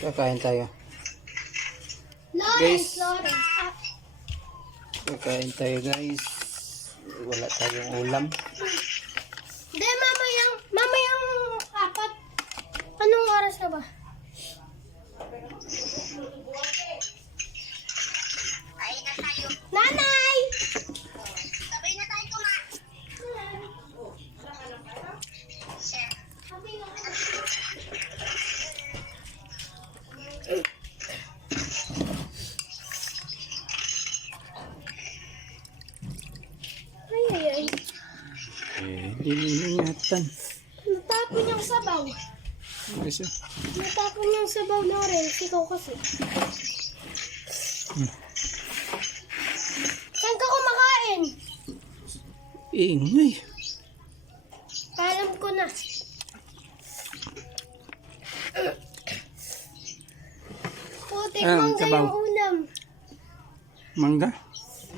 Kakain tayo. Guys, kakain tayo guys. Wala tayong ulam. Hindi, mamayang apat. Anong oras na ba? Ay na tayo. Nanay! Sabay na tayo kumain. Ay. Hindi ningingatan. Natapon yung sabaw. Guys, Natapon yung sabaw na rin. Ikaw kasi. Saan ka kumakain? ingay. Alam ko na. Putik, mangga sabaw. yung ulam. Mangga?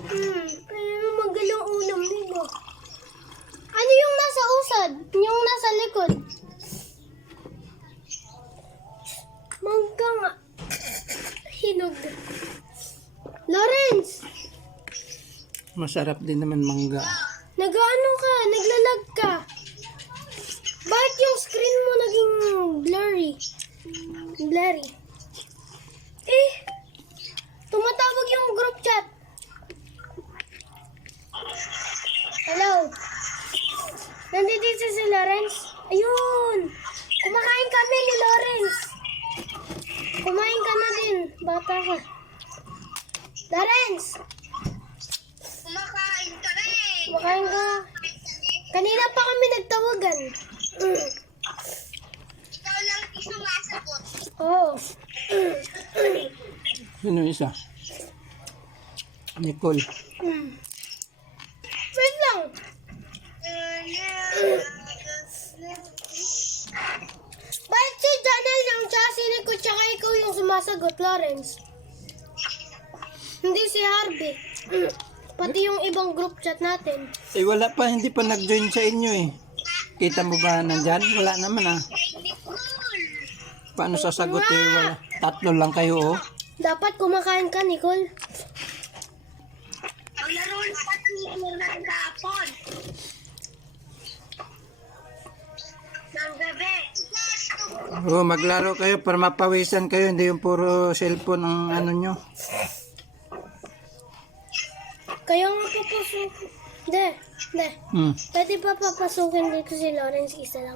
Ayun yung magalang ulam nila. Ano yung nasa usad? Yung nasa likod? Mangga nga. Hinog. Lawrence! Masarap din naman mangga. Nag-ano ka? Naglalag ka? Bakit yung screen mo naging blurry? Blurry. Tumatawag yung group chat. Hello? Nandito si Lawrence? Ayun! Kumakain kami ni Lawrence. Kumain ka na din. Bata ka. Lawrence! Kumakain ka na eh. Kumakain ka. Kanina pa kami nagtawagan. Ikaw lang sumasagot. Oo. Sino isa? Nicole. Wait lang. Bakit si Janelle lang tsaka si Nico tsaka ikaw yung sumasagot, Lawrence? Hindi si Harvey. Pati yung ibang group chat natin. Wala pa, hindi pa nag-join sa inyo eh. Kita mo ba nandyan? Wala naman ah. Paano sasagot eh? Wala. Tatlo lang kayo oh. Dapat kumakain ka, Nicole. Maglaro pati ng hapon. Ng gabi. Oh, maglaro kayo para mapawisan kayo. Hindi yung puro cellphone ang ano nyo. Kaya nga papasukin. Hindi. Pwede pa papasukin dito si Lawrence isa lang.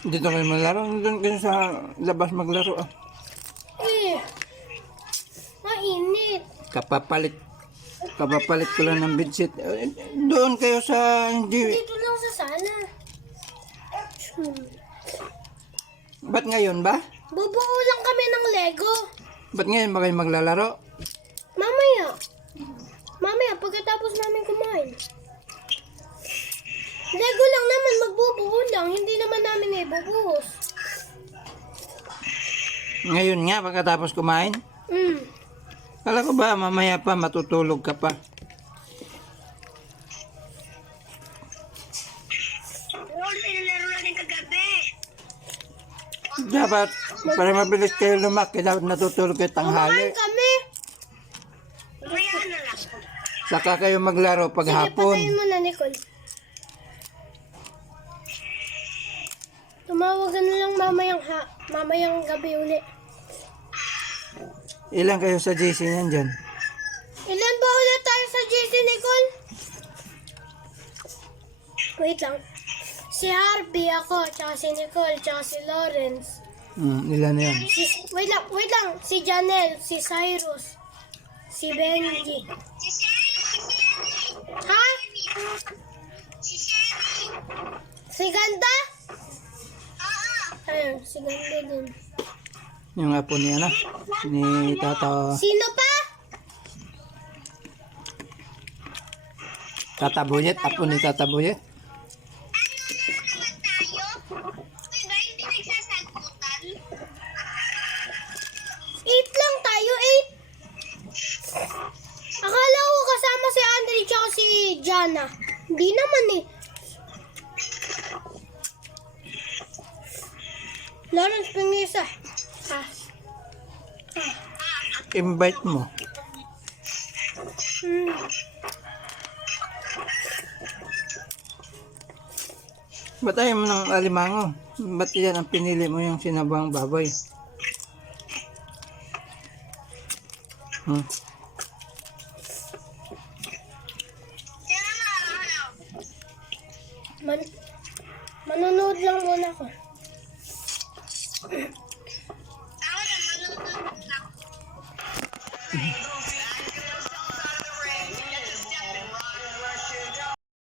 Dito kayo maglaro. Doon kayo sa labas maglaro ah. Mainit. Kapapalit ko lang ng bedsheet. Doon kayo sa hindi. Dito lang sa sala. Ba't ngayon ba? Bubuo lang kami ng Lego. Ba't ngayon ba kayo maglalaro? Mamaya, pagkatapos namin kumain. Lego lang naman, magbubuo lang. Hindi naman namin ibubuhos. Ngayon nga pagkatapos kumain? Kala ko ba mamaya pa matutulog ka pa? Roll, pinalaro natin kagabi. Dapat para mabilis kayo lumaki dapat natutulog kayo tanghali. Kumain kami. Mamaya na lang. Saka kayo maglaro pag Sige, hapon. patayin mo na, Nicole. Tumawag na lang mamayang gabi uli. Ilan kayo sa JC niyan dyan? Ilan ba ulit tayo sa JC, Nicole? Wait lang. Si Harvey, ako, tsaka si Nicole, tsaka si Lawrence. Ilan na yan? Wait lang. Si Janelle, si Cyrus, si Benji. Si Sherry. Ha? Si Sherry. Si Ganda? Oo. Ayun, si Ganda din. Yung apo niya na? Ni Tata Sino pa? Buyet? Apo ni Tata Buyet? Naman tayo. Diba hindi nagsasagutan? 8 lang tayo, 8. Akala ko kasama si Andre tsaka si Jana. Hindi naman eh. Lawrence, naman pingisa. Invite mo. Ba't ayaw mo ng alimango? Ba't yan ang pinili mo yung sinabang baboy? Hmm. Sino ano? Manonood lang muna ako. Ako na manonood lang.